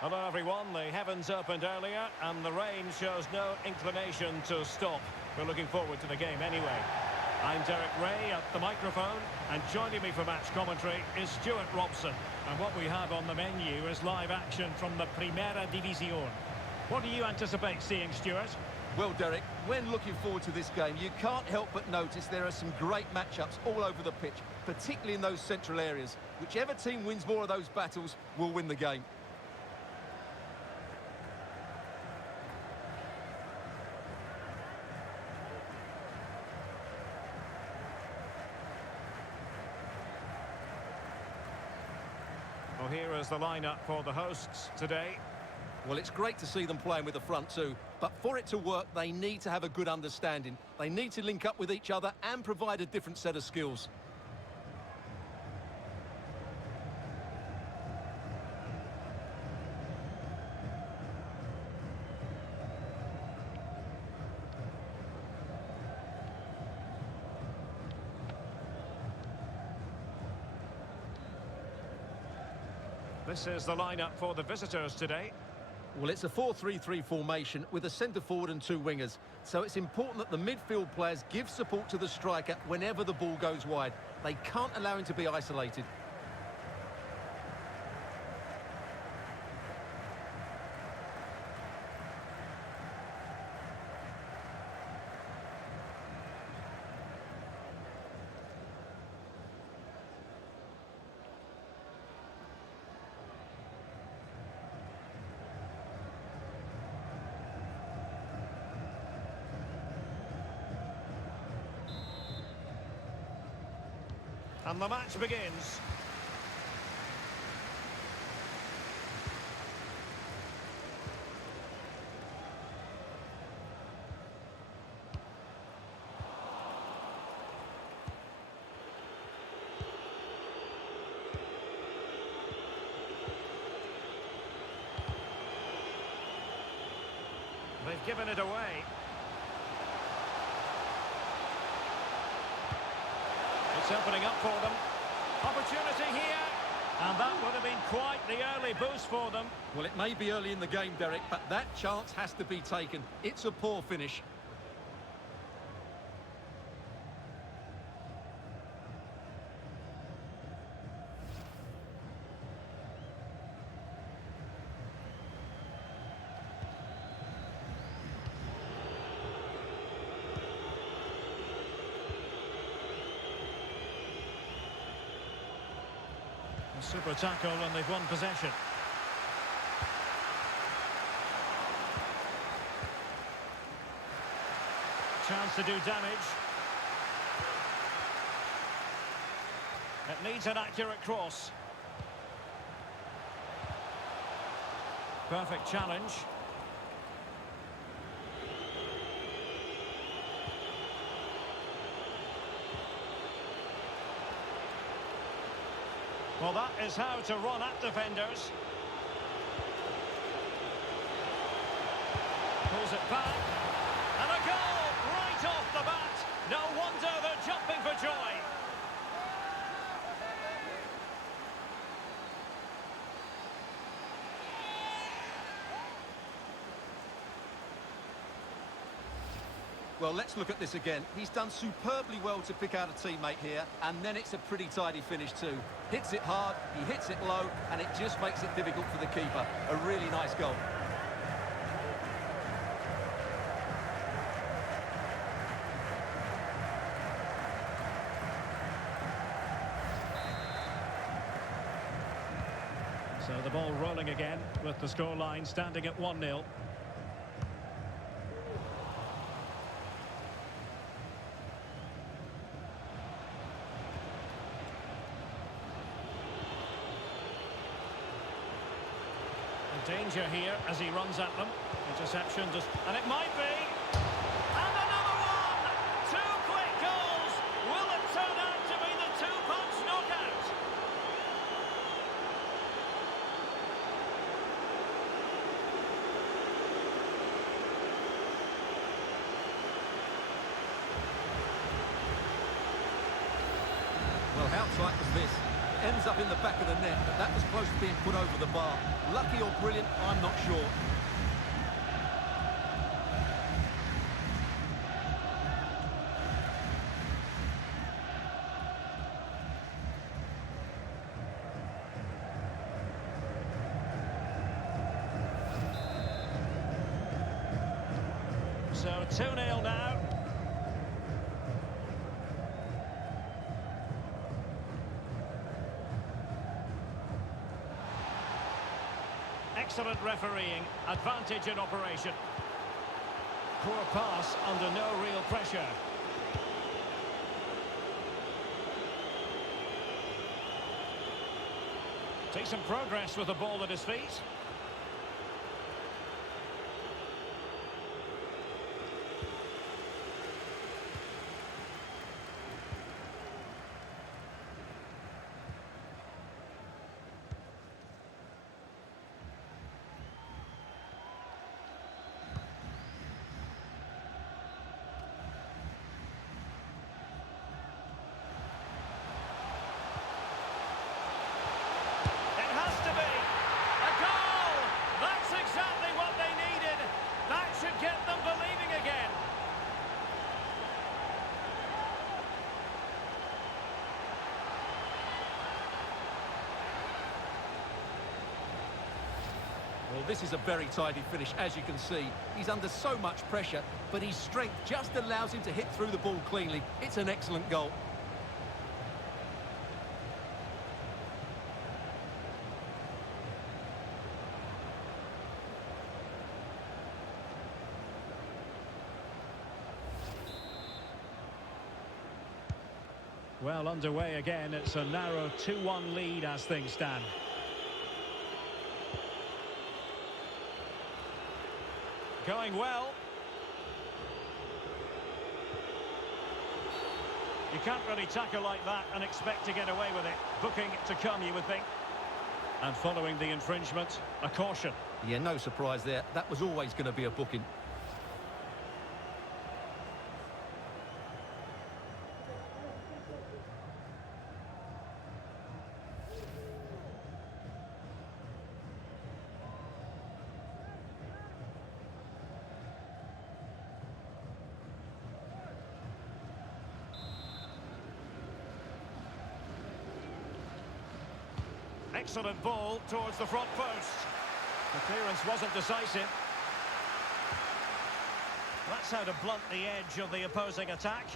Hello everyone, the heavens opened earlier and the rain shows no inclination to stop. We're looking forward to the game anyway. I'm Derek Ray at the microphone, and joining me for match commentary is Stuart Robson. And what we have on the menu is live action from the Primera División. What do you anticipate seeing, Stuart? Well, Derek, when looking forward to this game, you can't help but notice there are some great matchups all over the pitch, particularly in those central areas. Whichever team wins more of those battles will win the game. Well, here is the lineup for the hosts today. Well, it's great to see them playing with the front two, but for it to work, they need to have a good understanding. They need to link up with each other and provide a different set of skills. This is the lineup for the visitors today. Well, it's a 4-3-3 formation with a centre forward and two wingers. So it's important that the midfield players give support to the striker whenever the ball goes wide. They can't allow him to be isolated. And the match begins. They've given it away. It's opening up for them. Opportunity here. And that would have been quite the early boost for them. Well, it may be early in the game, Derek, but that chance has to be taken. It's a poor finish. Super tackle and they've won possession. Chance to do damage. It needs an accurate cross. Perfect challenge. Well, that is how to run at defenders. Pulls it back. And a goal right off the bat. No wonder they're jumping for joy. Well, let's look at this again. He's done superbly well to pick out a teammate here, and then it's a pretty tidy finish too. Hits it hard, he hits it low, and it just makes it difficult for the keeper. A really nice goal. So the ball rolling again with the scoreline standing at 1-0. Danger here as he runs at them. Interception just... and it might be! And another one! Two quick goals! Will it turn out to be the two-punch knockout? Well, how tight was this? ends up in the back of the net, but that was close to being put over the bar. Lucky or brilliant, I'm not sure. So 2-0 now. Excellent refereeing, advantage in operation. Poor pass under no real pressure. Decent progress with the ball at his feet. Well, this is a very tidy finish, as you can see. He's under so much pressure, but his strength just allows him to hit through the ball cleanly. It's an excellent goal. Well, underway again. It's a narrow 2-1 lead as things stand. Going well. You can't really tackle like that and expect to get away with it. Booking to come, you would think. And following the infringement, a caution. Yeah, no surprise there. That was always going to be a booking. Excellent ball towards the front post. The clearance wasn't decisive. That's how to blunt the edge of the opposing attack.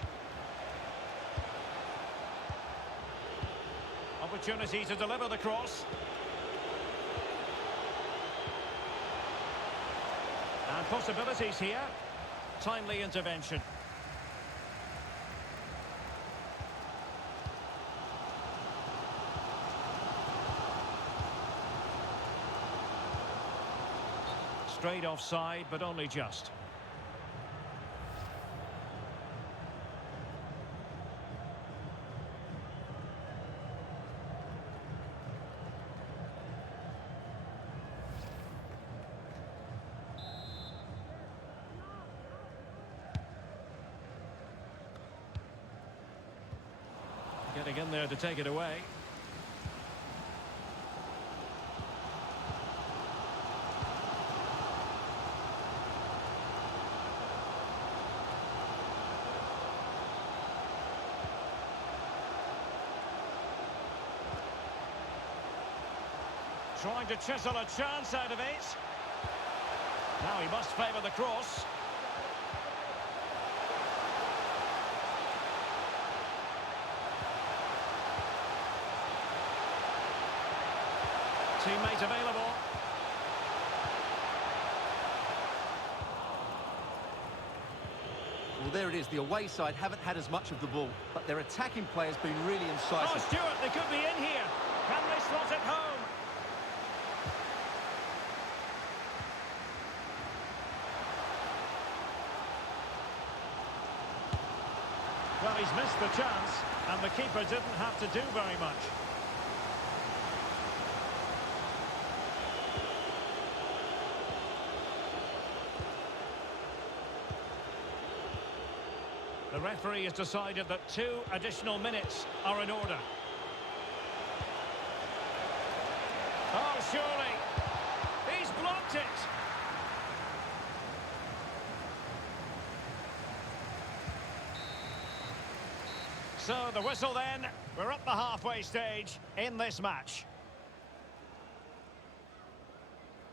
Opportunity to deliver the cross. And possibilities here. Timely intervention. Straight offside, but only just. Getting in there to take it away. Trying to chisel a chance out of it. Now he must favour the cross. Teammate available. Well, there it is. The away side haven't had as much of the ball, but their attacking play has been really incisive. Oh, Stewart, they could be in here. Can they slot it home? Well, he's missed the chance, and the keeper didn't have to do very much. The referee has decided that 2 additional minutes are in order. surely. He's blocked it. So the whistle then. We're at the halfway stage in this match.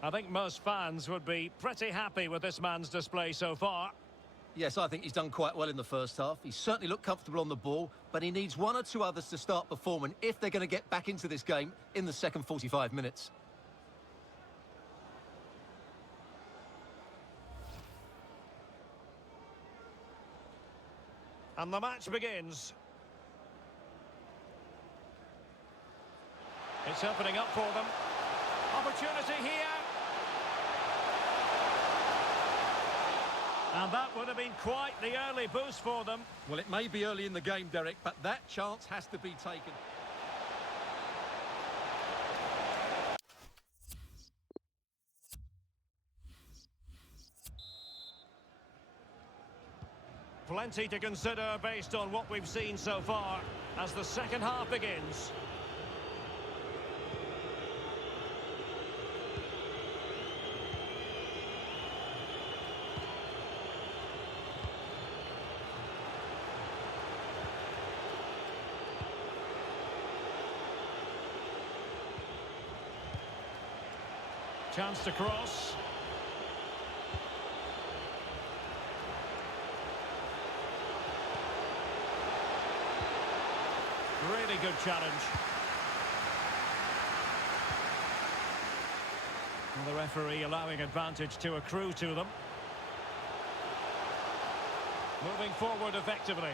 I think most fans would be pretty happy with this man's display so far. Yes, I think he's done quite well in the first half. He certainly looked comfortable on the ball, but he needs one or two others to start performing if they're going to get back into this game in the second 45 minutes. And the match begins. It's opening up for them. Opportunity here. And that would have been quite the early boost for them. Well, it may be early in the game, Derek, but that chance has to be taken. Plenty to consider based on what we've seen so far as the second half begins. Chance to cross. Really good challenge. And the referee allowing advantage to accrue to them. Moving forward effectively.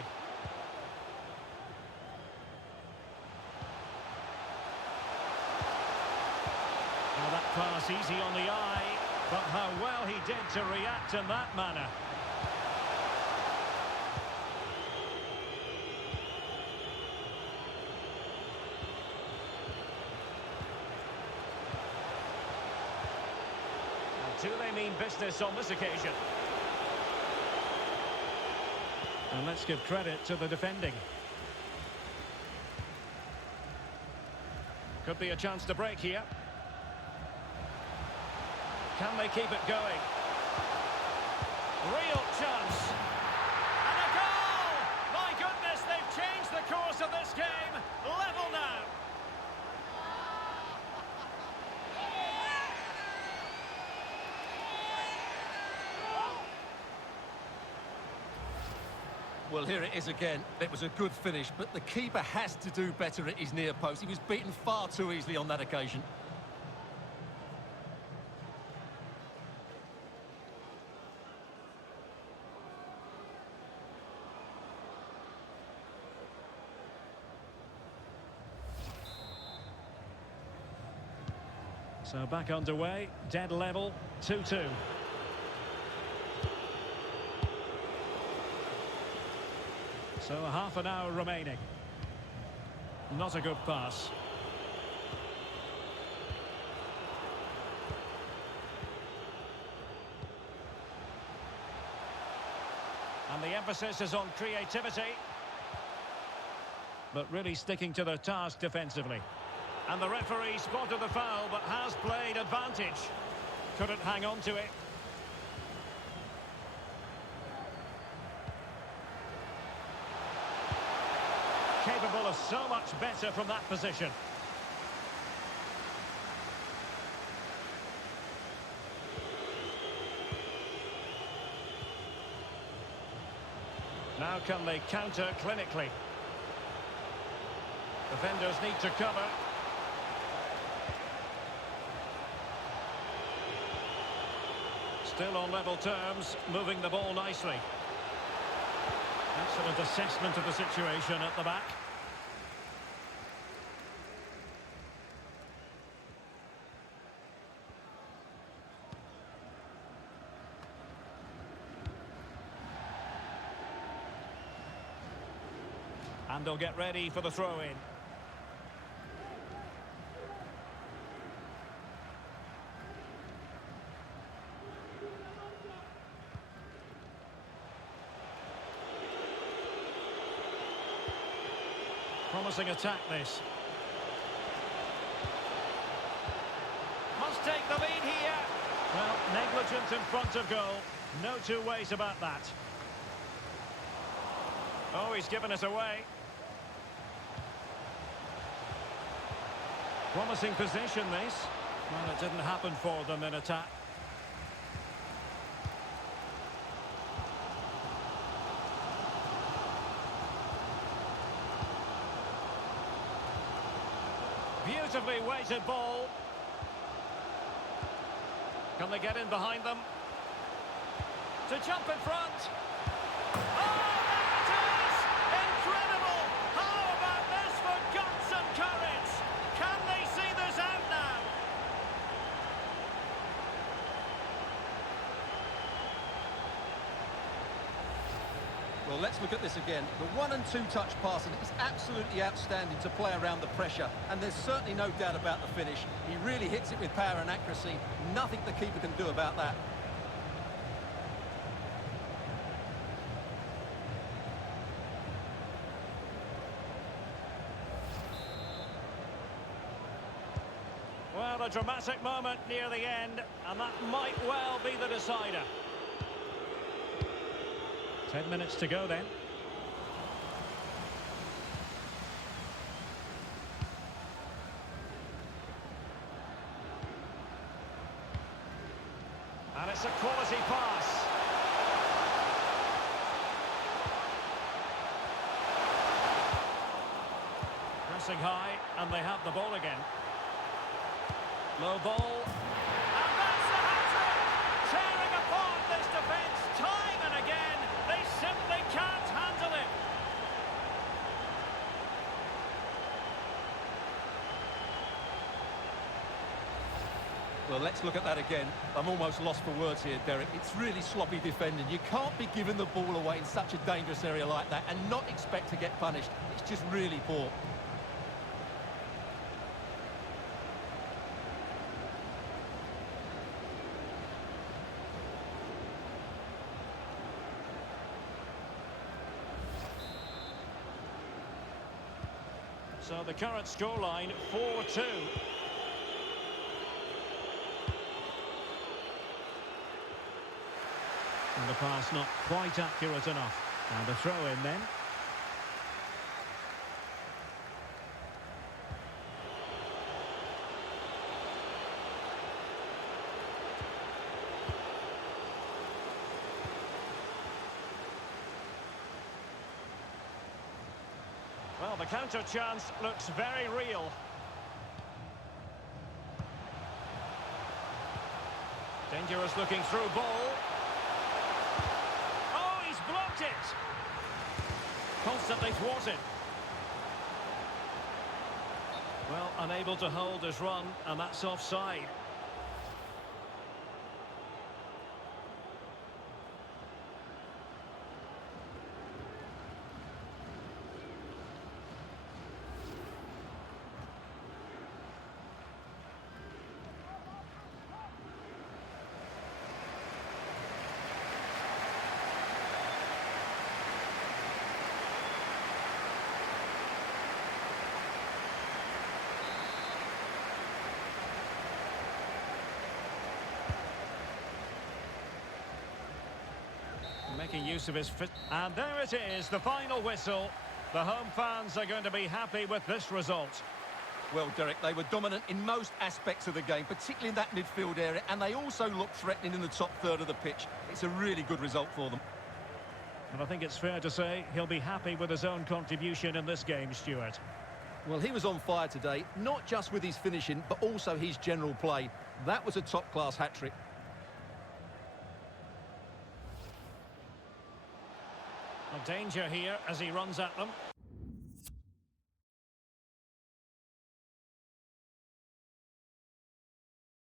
Now that pass easy on the eye, but how well he did to react in that manner. Do they mean business on this occasion? And let's give credit to the defending. Could be a chance to break here. Can they keep it going? Real chance. And a goal! My goodness, they've changed the course of this game. Level now. Well, here it is again. It was a good finish, but the keeper has to do better at his near post. He was beaten far too easily on that occasion. So back underway, dead level, 2-2. So a half an hour remaining. Not a good pass. And the emphasis is on creativity. But really sticking to the task defensively. And the referee spotted the foul, but has played advantage. Couldn't hang on to it. Capable of so much better from that position. Now can they counter clinically? Defenders need to cover. Still on level terms, moving the ball nicely. Excellent assessment of the situation at the back. And they'll get ready for the throw-in. Promising attack, this. take the lead here. Well, negligence in front of goal. No two ways about that. Oh, he's given us away. Promising position, this. Well, it didn't happen for them in attack. Beautifully weighted ball. Can they get in behind them? To jump in front. Oh, there it is! Incredible! How about this for guts and courage? Can they see this out now? Well, let's look at this again. The 1- and 2-touch passing is absolutely outstanding to play around the pressure, and there's certainly no doubt about the finish. He really hits it with power and accuracy. Nothing the keeper can do about that. Well, a dramatic moment near the end, and that might well be the decider. 10 minutes to go then. And it's a quality pass. Pressing high, and they have the ball again. Low ball. And that's the hat-trick! Tearing apart this defence time and again. They simply can't handle it. Well, let's look at that again. I'm almost lost for words here, Derek. It's really sloppy defending. You can't be giving the ball away in such a dangerous area like that and not expect to get punished. It's just really poor. So the current scoreline, 4-2. And the pass not quite accurate enough. And a throw in then. Well, the counter chance looks very real. Dangerous looking through ball. Oh, he's blocked it. Constantly thwarted. Well, unable to hold his run, and that's offside. Making use of his fit. And there it is, the final whistle. The home fans are going to be happy with this result. Well, Derek, they were dominant in most aspects of the game, particularly in that midfield area, and they also looked threatening in the top third of the pitch. It's a really good result for them. And I think it's fair to say he'll be happy with his own contribution in this game, Stuart. Well, he was on fire today, not just with his finishing, but also his general play. That was a top-class hat-trick. Danger here as he runs at them.